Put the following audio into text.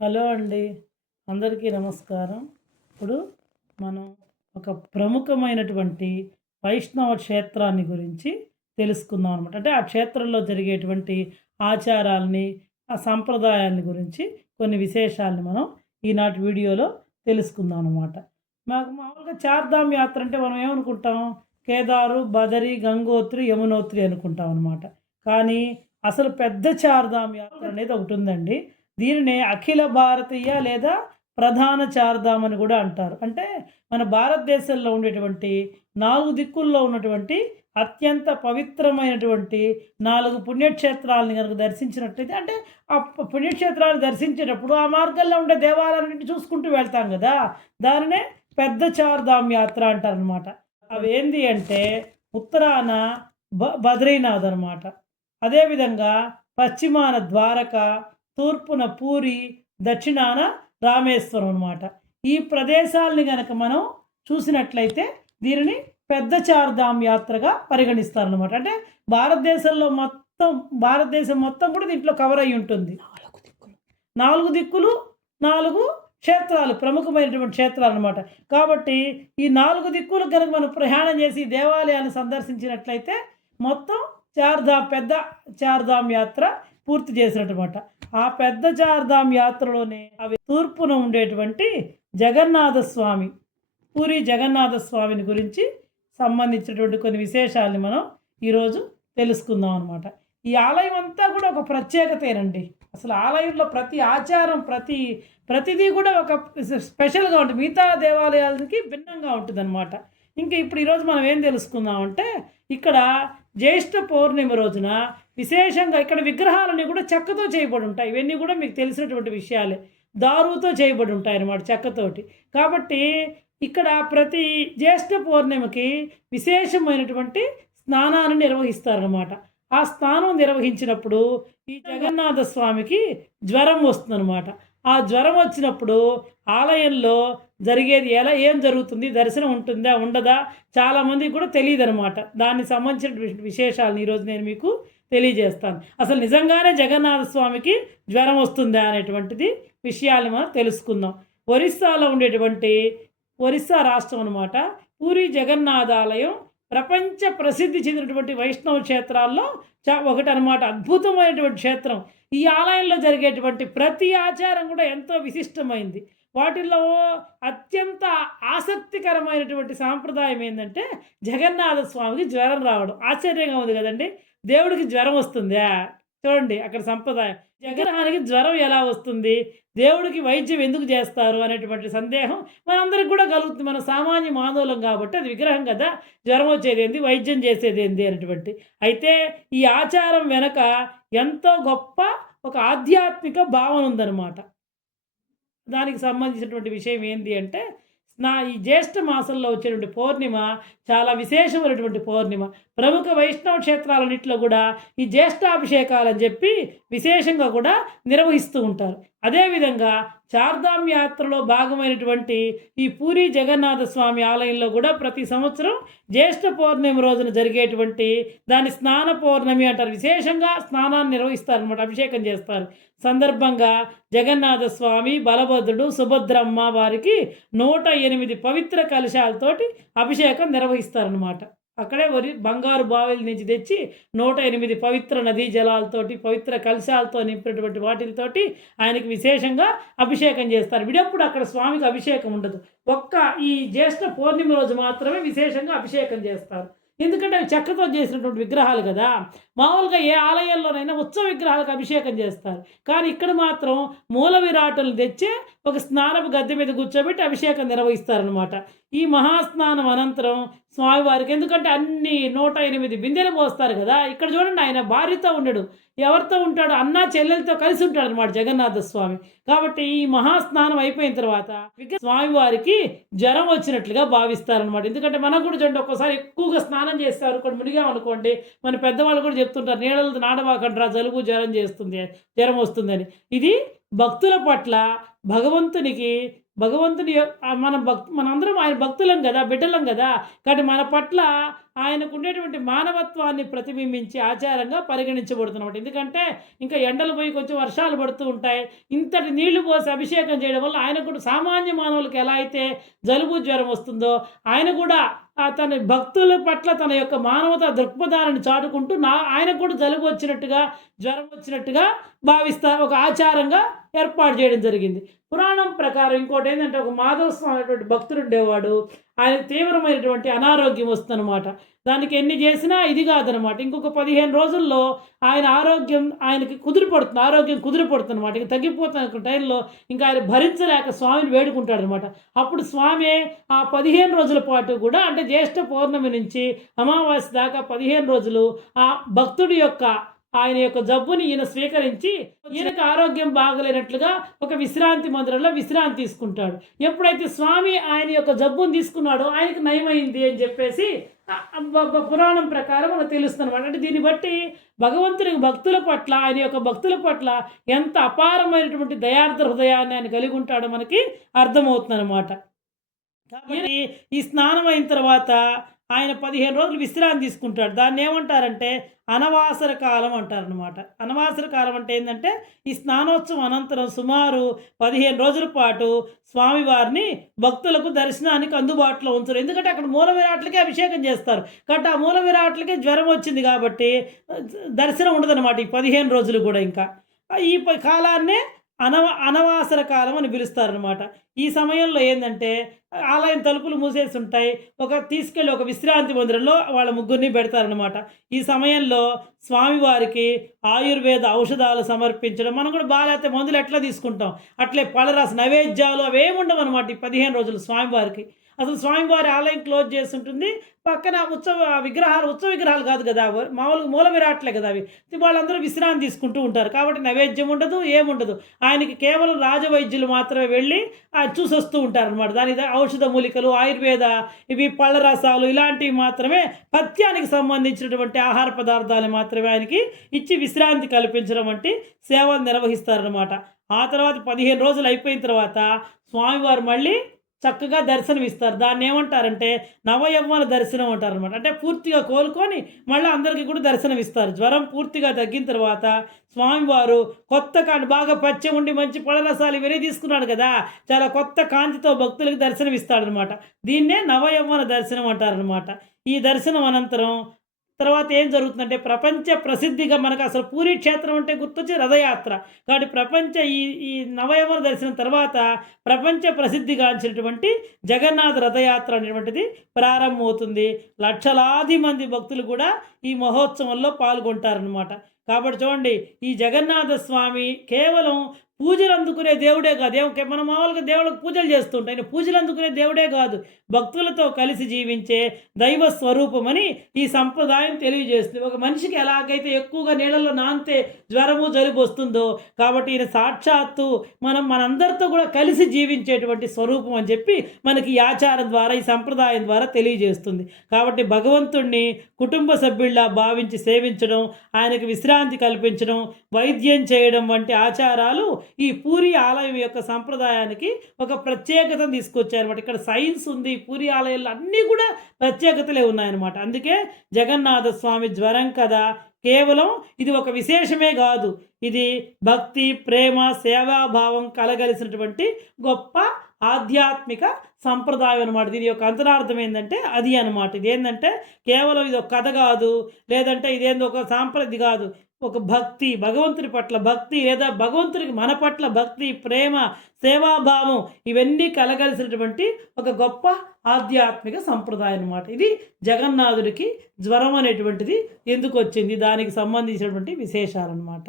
Hello అండి. అందరికీ నమస్కారం. ఇప్పుడు మనం ఒక ప్రముఖమైనటువంటి వైష్ణవ క్షేత్రాన్ని గురించి తెలుసుకుందాం అనమాట. అంటే ఆ క్షేత్రంలో జరిగేటువంటి ఆచారాల్ని, ఆ సంప్రదాయాన్ని గురించి కొన్ని విశేషాల్ని మనం ఈనాటి వీడియోలో తెలుసుకుందాం అనమాట. మాకు మామూలుగా చార్ధామ్ యాత్ర అంటే మనం ఏమనుకుంటాం? కేదారు, బదరి, గంగోత్రి, యమునోత్రి అనుకుంటాం అనమాట. కానీ అసలు పెద్ద చార్ధామ్ యాత్ర అనేది ఒకటుందండి. దీనినే అఖిల భారతీయ లేదా ప్రధాన చార్ధామ్ అని కూడా అంటారు. అంటే మన భారతదేశంలో ఉండేటువంటి 4 దిక్కుల్లో ఉన్నటువంటి అత్యంత పవిత్రమైనటువంటి 4 పుణ్యక్షేత్రాలని గనుక దర్శించినట్లయితే అంటే ఆ పుణ్యక్షేత్రాలు దర్శించేటప్పుడు ఆ మార్గంలో ఉండే దేవాలయాలన్నింటిని చూసుకుంటూ వెళ్తాం గదా! దానినే పెద్ద చార్ధామ్ యాత్ర అంటారనమాట. అవేంది అంటే ఉత్తరాన బద్రీనాథ్ అనమాట. అదేవిధంగా పశ్చిమాన ద్వారక, తూర్పున పూరి, దక్షిణాన రామేశ్వరం అనమాట. ఈ ప్రదేశాలని గనక మనం చూసినట్లయితే దీనిని పెద్ద చార్ధామ్ యాత్రగా పరిగణిస్తారనమాట. అంటే భారతదేశంలో మొత్తం భారతదేశం మొత్తం కూడా దీంట్లో కవర్ అయ్యి ఉంటుంది. 4 దిక్కులు 4 క్షేత్రాలు ప్రముఖమైనటువంటి క్షేత్రాలనమాట. కాబట్టి ఈ 4 దిక్కులకు గనక మనం ప్రయాణం చేసి దేవాలయాలను సందర్శించినట్లయితే మొత్తం పెద్ద చార్ధామ్ యాత్ర పూర్తి చేసినట్టమాట. ఆ పెద్ద చార్ధామ్ యాత్రలోనే అవి తూర్పున ఉండేటువంటి జగన్నాథ స్వామి, పూరి జగన్నాథ స్వామిని గురించి సంబంధించినటువంటి కొన్ని విశేషాలని మనం ఈరోజు తెలుసుకుందాం అనమాట. ఈ ఆలయం అంతా కూడా ఒక ప్రత్యేకతేనండి. అసలు ఆలయంలో ప్రతి ఆచారం ప్రతిదీ కూడా ఒక స్పెషల్గా ఉంటుంది. మిగతా దేవాలయాలకి భిన్నంగా ఉంటుందన్నమాట. ఇంకా ఇప్పుడు ఈరోజు మనం ఏం తెలుసుకుందామంటే ఇక్కడ జ్యేష్ఠ పౌర్ణమి రోజున విశేషంగా ఇక్కడ విగ్రహాలన్నీ కూడా చెక్కతో చేయబడి ఉంటాయి. ఇవన్నీ కూడా మీకు తెలిసినటువంటి విషయాలే. దారుతో చేయబడి ఉంటాయి అన్నమాట, చెక్కతోటి. కాబట్టి ఇక్కడ ప్రతి జ్యేష్ఠ పౌర్ణమికి విశేషమైనటువంటి స్నానాన్ని నిర్వహిస్తారనమాట. ఆ స్నానం నిర్వహించినప్పుడు ఈ జగన్నాథ స్వామికి జ్వరం వస్తుందన్నమాట. ఆ జ్వరం వచ్చినప్పుడు ఆలయంలో జరిగేది ఏం జరుగుతుంది, దర్శనం ఉంటుందా ఉండదా, చాలామందికి కూడా తెలియదు అనమాట. దానికి సంబంధించిన విశేషాలను ఈరోజు నేను మీకు తెలియజేస్తాను. అసలు నిజంగానే జగన్నాథ స్వామికి జ్వరం వస్తుందా అనేటువంటిది విషయాలు మనం తెలుసుకుందాం. ఒరిస్సాలో ఉండేటువంటి ఒరిస్సా రాష్ట్రం అనమాట. పూరి జగన్నాథ ఆలయం ప్రపంచ ప్రసిద్ధి చెందినటువంటి వైష్ణవ క్షేత్రాల్లో ఒకటనమాట. అద్భుతమైనటువంటి క్షేత్రం. ఈ ఆలయంలో జరిగేటువంటి ప్రతి ఆచారం కూడా ఎంతో విశిష్టమైంది. వాటిల్లో అత్యంత ఆసక్తికరమైనటువంటి సాంప్రదాయం ఏంటంటే జగన్నాథ స్వామికి జ్వరం రావడం. ఆశ్చర్యంగా ఉంది కదండి. దేవుడికి జ్వరం వస్తుందా? చూడండి అక్కడ సంప్రదాయం. జగన్నాథానికి జ్వరం ఎలా వస్తుంది, దేవుడికి వైద్యం ఎందుకు చేస్తారు అనేటువంటి సందేహం మనందరికి కూడా కలుగుతుంది. మన సామాన్య మానవులం కాబట్టి అది విగ్రహం కదా, జ్వరం వచ్చేది ఏంది, వైద్యం చేసేది ఏంది అనేటువంటి. అయితే ఈ ఆచారం వెనక ఎంతో గొప్ప ఒక ఆధ్యాత్మిక భావన ఉందన్నమాట. దానికి సంబంధించినటువంటి విషయం ఏంటి అంటే ఈ జ్యేష్ఠ మాసంలో వచ్చేటువంటి పౌర్ణిమ చాలా విశేషమైనటువంటి పౌర్ణిమ. ప్రముఖ వైష్ణవ క్షేత్రాలన్నింటిలో కూడా ఈ జ్యేష్ఠాభిషేకాలు అని చెప్పి విశేషంగా కూడా నిర్వహిస్తూ ఉంటారు. అదేవిధంగా చార్ధామ్ యాత్రలో భాగమైనటువంటి ఈ పూరి జగన్నాథ స్వామి ఆలయంలో కూడా ప్రతి సంవత్సరం జ్యేష్ఠ పౌర్ణమి రోజున జరిగేటువంటి దాన్ని స్నాన పౌర్ణమి అంటారు. విశేషంగా స్నానాన్ని నిర్వహిస్తారనమాట, అభిషేకం చేస్తారు. సందర్భంగా జగన్నాథ స్వామి, బలభద్రుడు, సుభద్రమ్మ వారికి 108 పవిత్ర కలశాలతోటి అభిషేకం నిర్వహిస్తారనమాట. అక్కడే బంగారు బావిల నుంచి తెచ్చి 108 పవిత్ర నదీ జలాలతోటి, పవిత్ర కలశాలతో నింపినటువంటి వాటితోటి ఆయనకి విశేషంగా అభిషేకం చేస్తారు. విడప్పుడు అక్కడ స్వామికి అభిషేకం ఉండదు. ఈ జ్యేష్ఠ పౌర్ణమి రోజు మాత్రమే విశేషంగా అభిషేకం చేస్తారు. ఎందుకంటే అవి చెక్కతో చేసినటువంటి విగ్రహాలు కదా. మామూలుగా ఏ ఆలయాల్లోనైనా ఉత్సవ విగ్రహాలకు అభిషేకం చేస్తారు. కానీ ఇక్కడ మాత్రం మూల విరాటులను తెచ్చే ఒక స్నానపు గద్దె మీద కూర్చోబెట్టి అభిషేకం నిర్వహిస్తారనమాట. ఈ మహాస్నానం అనంతరం స్వామివారికి, ఎందుకంటే అన్ని 108 బిందెలు పోస్తారు కదా. ఇక్కడ చూడండి, ఆయన భార్యతో ఉండడు, ఎవరితో ఉంటాడు, అన్నా చెల్లెలతో కలిసి ఉంటాడు అనమాట జగన్నాథ స్వామి. కాబట్టి ఈ మహాస్నానం అయిపోయిన తర్వాత స్వామివారికి జ్వరం వచ్చినట్లుగా భావిస్తారనమాట. ఎందుకంటే మనం కూడా చూడండి, ఒక్కోసారి ఎక్కువగా స్నానం చేస్తారు, కొన్ని మునిగామనుకోండి, మన పెద్దవాళ్ళు కూడా చెప్తుంటారు, నీళ్ళతో నాడవాకంటారా, జలుబు జ్వరం వస్తుందని. ఇది భక్తుల పట్ల భగవంతునికి భగవంతుని మనందరం ఆయన భక్తులం కదా, బిడ్డలం కదా. కాబట్టి మన పట్ల ఆయనకుండేటువంటి మానవత్వాన్ని ప్రతిబింబించే ఆచారంగా పరిగణించబడుతున్నమాట. ఎందుకంటే ఇంకా ఎండలు పోయి కొంచెం వర్షాలు పడుతూ ఉంటాయి. ఇంతటి నీళ్లు పోసి అభిషేకం చేయడం వల్ల ఆయన కూడా సామాన్య మానవులకు ఎలా అయితే జలుబు, జ్వరం వస్తుందో ఆయన కూడా తన భక్తుల పట్ల తన యొక్క మానవతా దృక్పథాలను చాటుకుంటూ ఆయనకు కూడా జలుబు వచ్చినట్టుగా, జ్వరం వచ్చినట్టుగా ఒక ఆచారంగా ఏర్పాటు చేయడం జరిగింది. పురాణం ప్రకారం ఇంకోటేంటంటే ఒక మాధవ స్వామి అనేటువంటి భక్తుడు ఉండేవాడు. ఆయనకు తీవ్రమైనటువంటి అనారోగ్యం వస్తుందనమాట. దానికి ఎన్ని చేసినా ఇది కాదనమాట. ఇంకొక 15 రోజుల్లో ఆయనకి ఆరోగ్యం కుదిరిపడుతుందనమాట. ఇంక తగ్గిపోతున్న టైంలో ఇంకా ఆయన భరించలేక స్వామిని వేడుకుంటాడనమాట. అప్పుడు స్వామి ఆ 15 రోజుల పాటు కూడా, అంటే జ్యేష్ఠ పౌర్ణమి నుంచి అమావాస్య దాకా 15 రోజులు ఆ భక్తుడి యొక్క ఆయన యొక్క జబ్బుని ఈయన స్వీకరించి ఈయనకు ఆరోగ్యం బాగలేనట్లుగా ఒక విశ్రాంతి మందిరంలో విశ్రాంతి తీసుకుంటాడు. ఎప్పుడైతే స్వామి ఆయన యొక్క జబ్బుని తీసుకున్నాడో ఆయనకు నయమైంది అని చెప్పేసి పురాణం ప్రకారం మనకు తెలుస్తుందన్నమాట. అంటే దీన్ని బట్టి భక్తుల పట్ల, ఆయన యొక్క భక్తుల పట్ల ఎంత అపారమైనటువంటి దయార్ద్ర హృదయాన్ని ఆయన కలిగి ఉంటాడో మనకి అర్థమవుతుందన్నమాట. కాబట్టి ఈ స్నానం అయిన తర్వాత ఆయన 15 రోజులు విశ్రాంతి తీసుకుంటాడు. దాన్ని ఏమంటారంటే అనవాసర కాలం అంటారనమాట. అనవాసర కాలం అంటే ఏంటంటే ఈ స్నానోత్సవం అనంతరం సుమారు 15 రోజుల పాటు స్వామివారిని భక్తులకు దర్శనానికి అందుబాటులో ఉంచరు. ఎందుకంటే అక్కడ మూల విరాట్లకే అభిషేకం చేస్తారు. కాబట్టి ఆ మూల విరాట్లకే జ్వరం వచ్చింది కాబట్టి దర్శనం ఉండదన్నమాట ఈ 15 రోజులు కూడా. ఇంకా ఈ కాలాన్నే అనవాసర కాలం అని పిలుస్తారనమాట. ఈ సమయంలో ఏంటంటే ఆలయం తలుపులు మూసేసి ఉంటాయి. తీసుకెళ్ళి ఒక విశ్రాంతి మందిరంలో వాళ్ళ ముగ్గురిని పెడతారనమాట. ఈ సమయంలో స్వామివారికి ఆయుర్వేద ఔషధాలు సమర్పించడం, మనం కూడా బాగాలేతే మందులు ఎట్లా తీసుకుంటాం అట్లే పళ్ళరస నైవేద్యాలు అవేముండవు అనమాట ఈ 15 రోజులు స్వామివారికి. అసలు స్వామివారి ఆలయం క్లోజ్ చేసి ఉంటుంది. పక్కన ఉత్సవ విగ్రహాలు కాదు కదా, మామూలుగా మూల విరాట్లే కదా అవి. వాళ్ళందరూ విశ్రాంతి తీసుకుంటూ ఉంటారు. కాబట్టి నైవేద్యం ఉండదు, ఏముండదు. ఆయనకి కేవలం రాజవైద్యులు మాత్రమే వెళ్ళి చూసి వస్తూ ఉంటారు అనమాట. దాని ఔషధ మూలికలు, ఆయుర్వేద ఇవి పళ్ళ రసాలు ఇలాంటివి మాత్రమే, పథ్యానికి సంబంధించినటువంటి ఆహార పదార్థాలు మాత్రమే ఆయనకి ఇచ్చి విశ్రాంతి కల్పించడం వంటి సేవలు నిర్వహిస్తారనమాట. ఆ తర్వాత 15 రోజులు అయిపోయిన తర్వాత స్వామివారు మళ్ళీ చక్కగా దర్శనమిస్తారు. దాన్ని ఏమంటారంటే నవయవ్వన దర్శనం అంటారు అనమాట. అంటే పూర్తిగా కోలుకొని మళ్ళీ అందరికీ కూడా దర్శనమిస్తారు. జ్వరం పూర్తిగా తగ్గిన తర్వాత స్వామివారు కొత్త బాగా పచ్చ ఉండి మంచి పళ్ళరసాలు ఇవన్నీ తీసుకున్నాడు కదా, చాలా కొత్త కాంతితో భక్తులకు దర్శనమిస్తాడనమాట. దీన్నే నవయవ్వన దర్శనం అంటారనమాట. ఈ దర్శనం అనంతరం తర్వాత ఏం జరుగుతుందంటే ప్రపంచ ప్రసిద్ధిగా మనకు అసలు పూరీ క్షేత్రం అంటే గుర్తొచ్చి రథయాత్ర. కాబట్టి ఈ నవయవన దర్శనం తర్వాత ప్రపంచ ప్రసిద్ధిగాంచినటువంటి జగన్నాథ రథయాత్ర అనేటువంటిది ప్రారంభమవుతుంది. లక్షలాది మంది భక్తులు కూడా ఈ మహోత్సవంలో పాల్గొంటారనమాట. కాబట్టి చూడండి, ఈ జగన్నాథ స్వామి కేవలం పూజలు అందుకునే దేవుడే కాదు. మనం మామూలుగా దేవుడికి పూజలు చేస్తుంటాం. ఆయన పూజలు అందుకునే దేవుడే కాదు, భక్తులతో కలిసి జీవించే దైవ స్వరూపమని ఈ సంప్రదాయం తెలియజేస్తుంది. ఒక మనిషికి ఎలాగైతే ఎక్కువగా నీళ్ళల్లో నానితే జ్వరము, జలుబు వస్తుందో, కాబట్టి ఈయన సాక్షాత్తు మనందరితో కూడా కలిసి జీవించేటువంటి స్వరూపం అని చెప్పి మనకి ఈ ఆచారం ద్వారా, ఈ సంప్రదాయం ద్వారా తెలియజేస్తుంది. కాబట్టి భగవంతుణ్ణి కుటుంబ సభ్యుల్లా భావించి సేవించడం, ఆయనకు విశ్రాంతి కల్పించడం, వైద్యం చేయడం వంటి ఆచారాలు ఈ పూరి ఆలయం యొక్క సంప్రదాయానికి ఒక ప్రత్యేకతను తీసుకొచ్చారనమాట. ఇక్కడ సైన్స్ ఉంది, పూరి ఆలయాల్లో అన్నీ కూడా ప్రత్యేకతలే ఉన్నాయన్నమాట. అందుకే జగన్నాథ స్వామి జ్వరం కదా కేవలం ఇది ఒక విశేషమే కాదు, ఇది భక్తి, ప్రేమ, సేవాభావం కలగలిసినటువంటి గొప్ప ఆధ్యాత్మిక సంప్రదాయం అనమాట. దీని యొక్క అంతరార్థం ఏంటంటే అది అనమాట. ఇది ఏంటంటే కేవలం ఇది ఒక కథ కాదు, లేదంటే ఇదేందో ఒక సాంప్రదాయం కాదు. ఒక భక్తి, భగవంతుడి పట్ల భక్తి, లేదా భగవంతుడికి మన పట్ల భక్తి, ప్రేమ, సేవాభావం ఇవన్నీ కలగలిసినటువంటి ఒక గొప్ప ఆధ్యాత్మిక సంప్రదాయం అన్నమాట. ఇది జగన్నాథుడికి జ్వరం అనేటువంటిది ఎందుకు వచ్చింది, దానికి సంబంధించినటువంటి విశేషాలన్నమాట.